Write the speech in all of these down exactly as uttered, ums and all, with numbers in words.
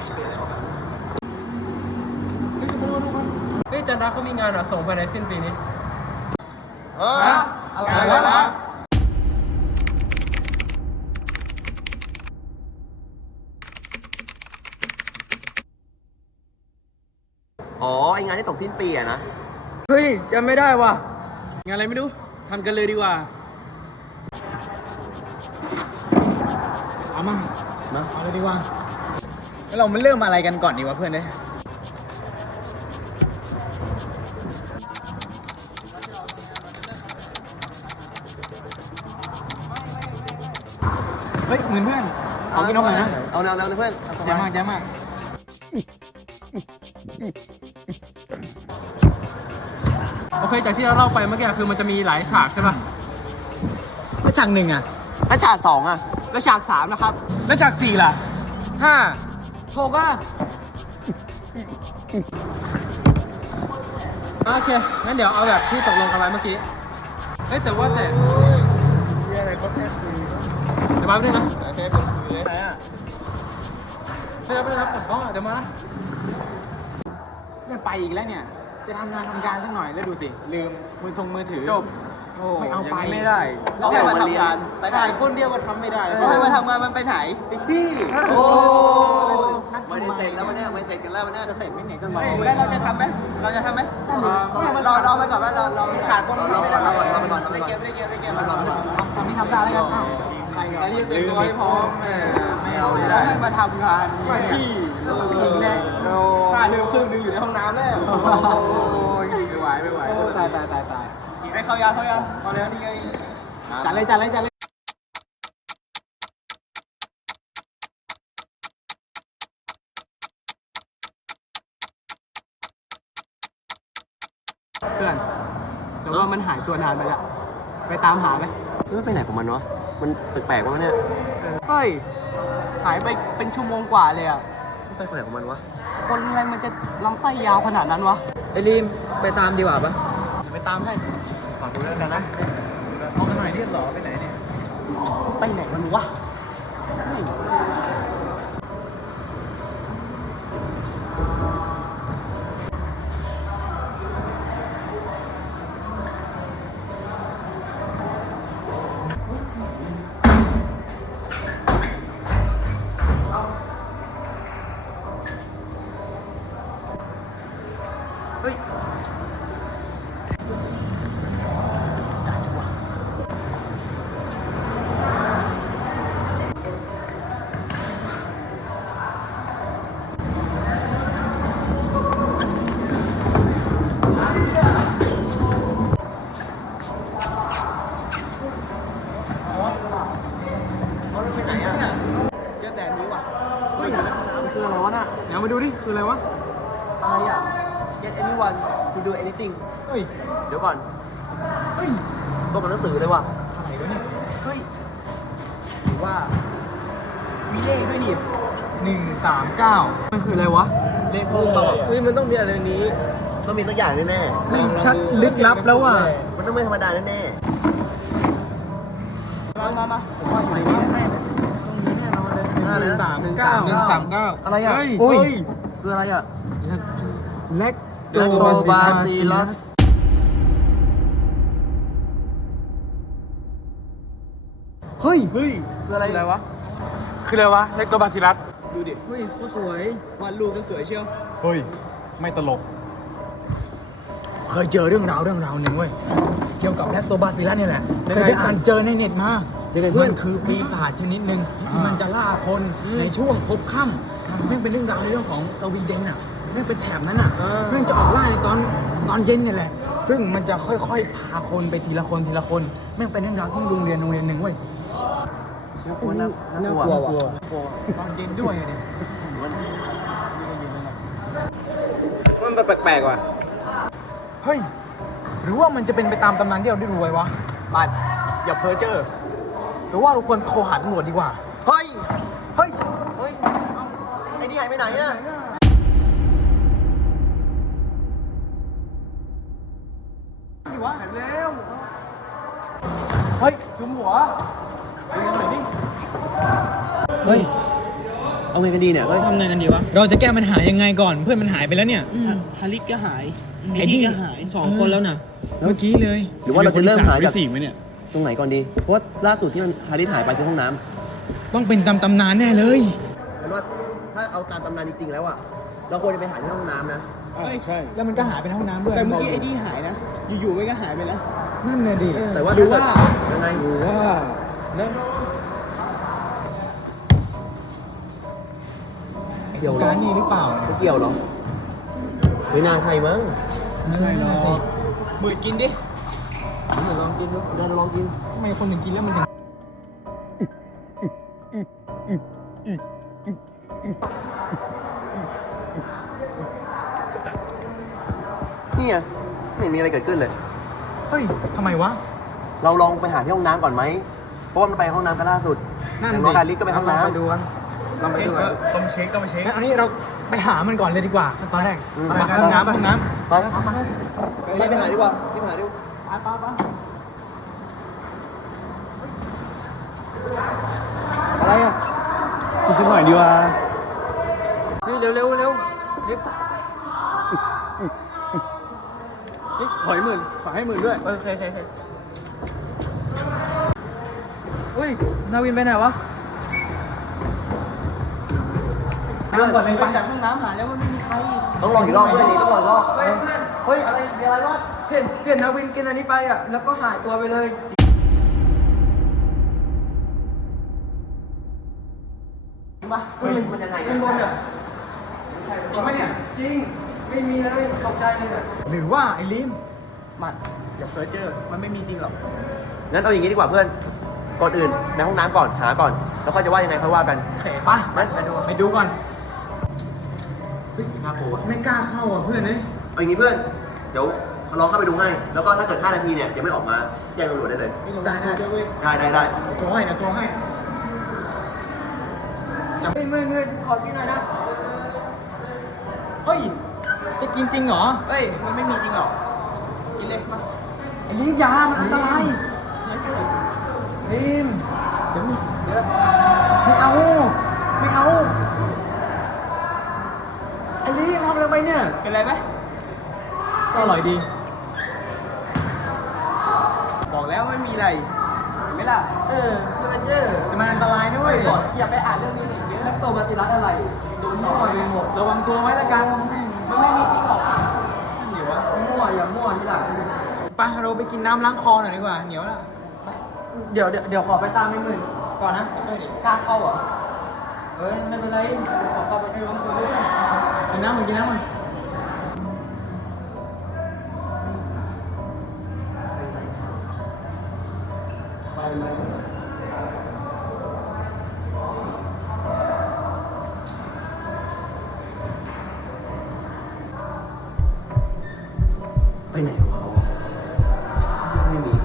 เฮ้ยจันทร์เขามีงานอ่ะส่งภายในสิ้นปีนี้เอออะไรวะอ๋อไองานที่ส่งสิ้นปีอะนะเฮ้ยจำไม่ได้ว่ะงานอะไรไม่รู้ทำกันเลยดีกว่าเอามามาเอาเลยดีกว่าแล้วเรามาเริ่มอะไรกันก่อนดีวะเพื่อนเนี่ยเฮ้ยเหมือนเพื่อนเอากินนกหน่อยนะเอาแนวแนวนะเพื่อนแจ่มากแจ่มากโอเคจากที่เราเล่าไปเมื่อกี้คือมันจะมีหลายฉากใช่ป่ะแล้วฉากหนึ่งอ่ะแล้วฉากสองอะแล้วฉากสามนะครับแล้วฉากสี่ล่ะห้าหกอ่ะโอเคงั้นเดี๋ยวเอาแบบที่ตกลงกันไว้เมื่อกี้เฮ้ยแต่ว่าแต่เดี๋ยวมาไปด้วยนะเดี๋ยวไปด้วยนะผมก็เดี๋ยวมานะเนี่ยไปอีกแล้วเนี่ยจะทำงานทำการสักหน่อยแล้วดูสิลืมมือทงมือถือจบโอ้ไม่เอาไปไม่ได้เราให้มาทำงานไปถ่ายคนเดียวก็ทำไม่ได้เราให้มาทำงานมันไปไหนไปที่โอ้ไม่ได้เสร็จแล้ววันนี้ไม่เสร็จกันแล้ววันนี้จะเสร็จไม่ไหนกันมาแล้วเราจะทำไหมเราจะทำไหมรอรอไปก่อนว่าเราเราขาดคนรอก่อนรอก่อนรอก่อนไม่เก็บไม่เก็บไม่เก็บมาก่อนทำที่ทำได้แล้วกันใครก่อนที่เต็มตัวให้พร้อมไม่เอาเลยให้มาทำงานมาที่ถึงแน่ค่าเดิมครึ่งนึงอยู่ในห้องน้ำแล้วไม่ไหวไม่ไหวตายตายตายตายไอ้เขายาเขายาเขาแล้วนี่ไงจัดเลยจัดเลยจัดเลยเพื่อนแต่ว่ามันหายตัวนานไปแล้วไปตามหาไหมไม่ไปไหนของมันวะมันแปลกๆวะเนี่ยเฮ้ยหายไปเป็นชั่วโมงกว่าเลยอ่ะไปคนไหนของมันวะคนอะไรมันจะลำไส้ยาวขนาดนั้นวะไอ้รีมไปตามดีกว่าปะไปตามให้ฝากดูแล้วกันนะเอากันหน่อยเรียกหรอไปไหนเนี่ยไปไหนมันวะเฮ้ยเจอแต่นี้ว่ะเฮ้ยมันคืออะไรวะน่ะเดี๋ยวมาดูดิคืออะไรวะอะไรอ่ะ get anyone to do anything เฮ้ยเดี๋ยวก่อนเฮ้ยตัวกับหนังสือเลยว่ะอะไรวะเนี่ยเฮ้ยหรือว่ามีเลขด้วยนี่หนึ่งสามเก้ามันคืออะไรวะเลขพวกแบบเฮ้ยมันต้องมีอะไรนี้ต้องมีสักอย่างแน่ๆชัดลึกลับแล้วว่ะมันต้องไม่ธรรมดาแน่มามามาผมว่าอยู่ในนี้แน่ๆต้องมีแน่นอนเลยหนึ่งสามเก้าหนึ่งสามเก้าอะไรอ่ะโอ้ยคืออะไรอ่ะเล็กโตบาซิลัสเฮ้ยเฮ้ยคืออะไรวะคืออะไรวะเล็กโตบาซิลัสดูดิเฮ้ยโคตรสวยวาดรูปสวยๆเชียวเฮ้ยไม่ตลกเคยเจอเรื่องราวเรื่องราวหนึ่งเว้ยเกี่ยวกับแลคโตบาซิลัสนี่แหละเคยไปอ่านเจอในเน็ตมาเพื่อนคือปีศาจชนิดหนึ่งที่มันจะล่าคนในช่วงพบค่ำแม่งเป็นเรื่องราวในเรื่องของสวีเดนอ่ะแม่งเป็นแถบนั้นอ่ะแม่งจะออกล่าในตอนตอนเย็นนี่แหละซึ่งมันจะค่อยๆพาคนไปทีละคนทีละคนแม่งเป็นเรื่องราวที่โรงเรียนโรงเรียนหนึ่งเว้ยน่าน่ากลัวว่ะตอนเย็นด้วยเนี่ยมันแปลกๆว่ะเฮ้ยหรือว่ามันจะเป็นไปตามตำนานที่เราได้รู้ไว้วะบัดอย่าเพ้อเจ้อหรือว่าเราควรโทรหาตำรวจดีกว่าเฮ้ยเฮ้ยเฮ้ยไอ้นี่หายไปไหนอ่ะดีวะหายแล้วเฮ้ยจุ่มหัวเฮ้ยเอาไงกันดีเนี่ยเฮ้ยทำไงกันดีวะเราจะแก้ปัญหายังไงก่อนเพื่อนมันหายไปแล้วเนี่ยฮาริสก็หายไอ้นี่ก็หายสองคนแล้วนะเมื่อกี้เลยหรือว่าเราจะเริ่มหาจากสี่ไหมเนี่ยตรงไหนก่อนดี เพราะว่าล่าสุดที่มันฮาริสหายไปคือห้องน้ำต้องเป็นตำตำนานแน่เลยเป็นว่าถ้าเอาตามตำนานจริงๆแล้วอะเราควรจะไปหาที่ห้องน้ำนะใช่แล้วมันก็หายไปในห้องน้ำด้วยแต่เมื่อกี้ไอ้นี่หายนะ อยู่ๆมันก็หายไปแล้วนั่นน่ะดิแต่ว่าดูถ้าว่าเกิดยังไงดูว่านะเกี่ยวการนี่หรือเปล่าไม่เกี่ยวหรอไม่น่าใช่มั้งไม่ใช่หรอกมือกินดิเดี๋ยวลองกินดูเดี๋ยวเราลองกินทำไมคนหนึ่งกินแล้วมันถึงนี่ไงไม่มีอะไรเกิดขึ้นเลยเฮ้ยทำไมวะเราลองไปหาที่ห้องน้ำก่อนไหมเพราะว่ามันไปห้องน้ำกันล่าสุดนั่นอย่างดิน้องฮาริสก็ไปห้องน้ำไปดูกันลองไปดูกันต้องเช็คต้องไปเช็คงั้นอันนี้เราไปหามันก่อนเลยดีกว่าขั้นตอนแรกอืมไปห้องน้ำไปห้องน้ไปรีบไปหาดีกว่ารีบไปหาดีกว่าำไปไปไปอะไรอ่ะกินสักหน่อยดีกว่าเฮ้ยเร็วเร็วเร็วรีบนี่ขอให้หมื่นขอให้หมื่นด้วยโอเคโอเคโอเคเฮ้ยนาวินไปไหนวะน้ำก่อนเลยไปจากห้องน้ำหาแล้วมันไม่มีใครต้องลองอีกรอบเพื่อนต้องลองอีกรอบเฮ้ยเพื่อนเฮ้ยอะไรมีอะไรวะเห็นเห็นนาวินกินอันนี้ไปอ่ะแล้วก็หายตัวไปเลยมาเฮ้ยมันยังไงข้างบนอ่ะจริงไหมเนี่ยจริงไม่มีเลยตกใจเลยเนี่ยหรือว่าไอ้ลิมมันอย่าเพ้อเจ้อมันไม่มีจริงหรอกงั้นเอาอย่างนี้ดีกว่าเพื่อน ก่อนอื่นในห้องน้ำก่อนหาก่อน แล้วค่อยจะว่ายังไงค่อยว่ากันโอเคไปไปไปดูไปดูก่อนเฮ้ยน่ากลัวไม่กล้าเข้าอ่ะเพื่อนเอ้ยเอาอย่างนี้เพื่อน เดี๋ยวลองเข้าไปดูให้ แล้วก็ถ้าเกิดห้านาทีเนี่ยยังไม่ออกมาแจ้งตำรวจได้เลยได้ได้ได้ได้ได้โทรให้นะโทรให้เฮ้ยเมื่อยเมื่อยขอกินหน่อยนะเฮ้ยจะกินจริงเหรอเฮ้ย มันไม่มีจริงหรอก กินเลยมาไอ้ลิมยามันอันตรายนิมเดี๋ยวเดี๋ยวไม่เอา ไม่เอา ไอ้ลิมทำอะไรไปเนี่ยเป็นไรไหมก็อร่อยดีบอกแล้วไม่มีอะไรเห็นไหมล่ะเออเพื่อนเจอแต่มันอันตรายด้วยอย่าไปอ่านเรื่องนี้เลยเยอะแลคโตบาซิลลัสอะไรโดนมั่วไปหมดระวังตัวไว้ละกันมันไม่มีจริงหรอกเหนียวอะมั่วอย่ามั่วที่หลังไปเราไปกินน้ำล้างคอหน่อยดีกว่า เหนียวแล้วเดี๋ยวเดี๋ยวเดี๋ยวขอไปตามไม่หมื่นก่อนนะกล้าเข้าเหรอเอ้ยไม่เป็นไรเดี๋ยวขอเข้าไปดูน้องคุณด้วยกินน้ำมันกินน้ำมันไปไหนของเขาไม่มี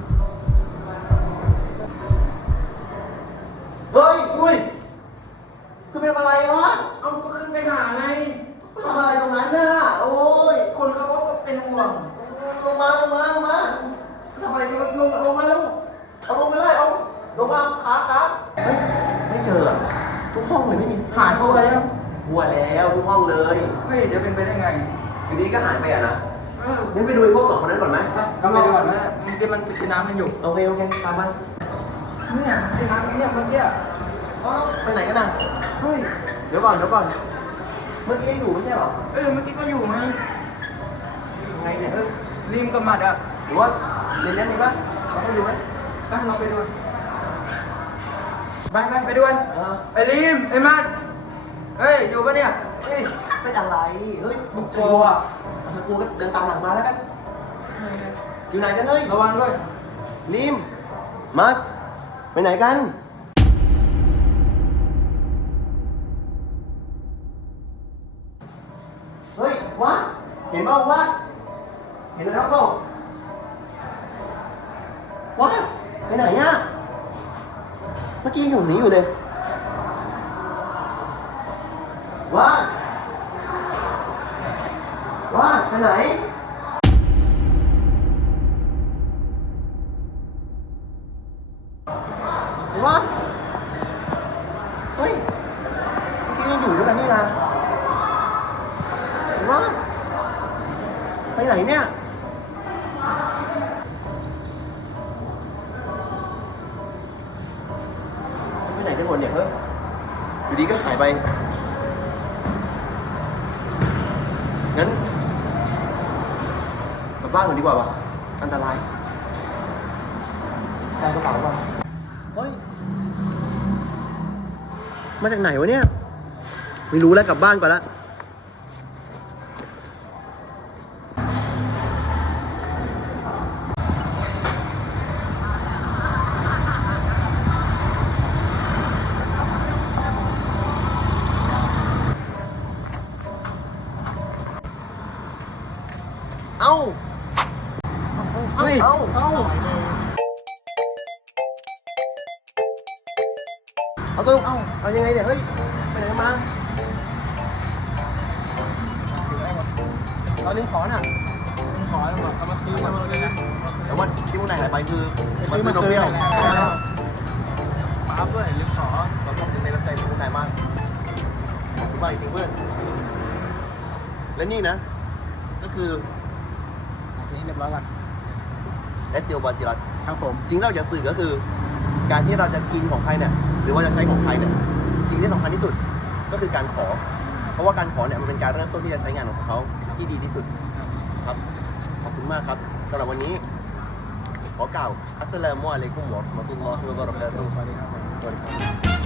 เฮ้ยอุ้ยคือเป็นอะไรวะเอาก็ขึ้นไปหาไงไปทำอะไรตรงนั้นน่ะ โอ้ยคนเขาก็เป็นห่วงลงมาลงมาลงมาทำอะไรลงลงลงมาแล้วเอาลงไปเลยเอาลงมาขาขาเฮ้ยไม่เจออะทุกห้องเลยไม่มีหายเข้าไปแล้วหัวแล้วทุกห้องเลยเฮ้ยเดี๋ยวเป็นไปได้ไงอยู่ดีก็หายไปอะนะเอองั้นไปดูไอ้พวกสองคนนั้นก่อนไหมก็ไปดูก่อนนะมันจะมันเป็นน้ำมันอยู่โอเคโอเคตามมาเนี่ยเป็นน้ำเนี่ยเมื่อกี้เอาแล้วไปไหนกันน่ะเฮ้ยเดี๋ยวก่อนเดี๋ยวก่อน เมื่อกี้ยังอยู่ไม่ใช่เหรอเออเมื่อกี้ก็อยู่ไงยังไงเนี่ยเฮ้ยริมกับหมัดอ่ะหรือว่าเรียนเล่นดีปะเราไปดูไหมไปเราไปดูไปไปไปดูกันเออไอ้ริมไอ้หมัดเฮ้ยอยู่ปะเนี่ยเฮ้ยเป็นอะไร เฮ้ยมึงกลัวอ่ะเออกูก็เดินตามหลังมาแล้วกัน อยู่ไหนกันเฮ้ยระวังด้วยลิมมาร์คไปไหนกัน เฮ้ยวัดเห็นเปล่าวะเห็นแล้วเปล่าวัดไปไหนเนี่ยเมื่อกี้อยู่นี้อยู่เลยวัดวัดไปไหนวัดเฮ้ยเนี่ยไปไหนกันหมดเนี่ยเฮ้ยอยู่ดีก็หายไปงั้นกลับบ้านก่อนดีกว่าวะอันตรายใส่กระเป๋าก่อนเฮ้ย มาจากไหนวะเนี่ย ไม่รู้แล้วกลับบ้านก่อนละเอ้าเฮ้ยเอ้าเอ้าเอาตัวเอาเอายังไงเนี่ย เฮ้ย ไปไหนกันมาเราลืมขอน่ะลืมขอแล้วแบบเอามาคืนเอามาเลยนะแต่ว่าที่พวกนายหายไปคือไปมันซื้อซื้มาอนมเปรี้ยวคืนใช่แล้วป๊าบด้วยลืมขอเราต้องในน้ำใจของพวกนายมากขอบคุณมากจริงๆเพื่อน และนี่นะ ก็คืออันนี้เรียบร้อยก่อนแอดเดียวบาซิลัสครับผมสิ่งที่เราจะสื่อก็คือ การที่เราจะกินของใครเนี่ย หรือว่าจะใช้ของใครเนี่ย สิ่งที่สำคัญที่สุดก็คือการขอ เพราะว่าการขอเนี่ยมันเป็นการเริ่มต้นที่จะใช้งานของเขาที่ดีที่สุดครับ ขอบคุณมากครับสำหรับวันนี้ ขอกล่าวอัสสลามุอะลัยกุมวะเราะห์มะตุลลอฮิวะบะเราะกาตุฮ์สวัสดีครับสวัสดีครับ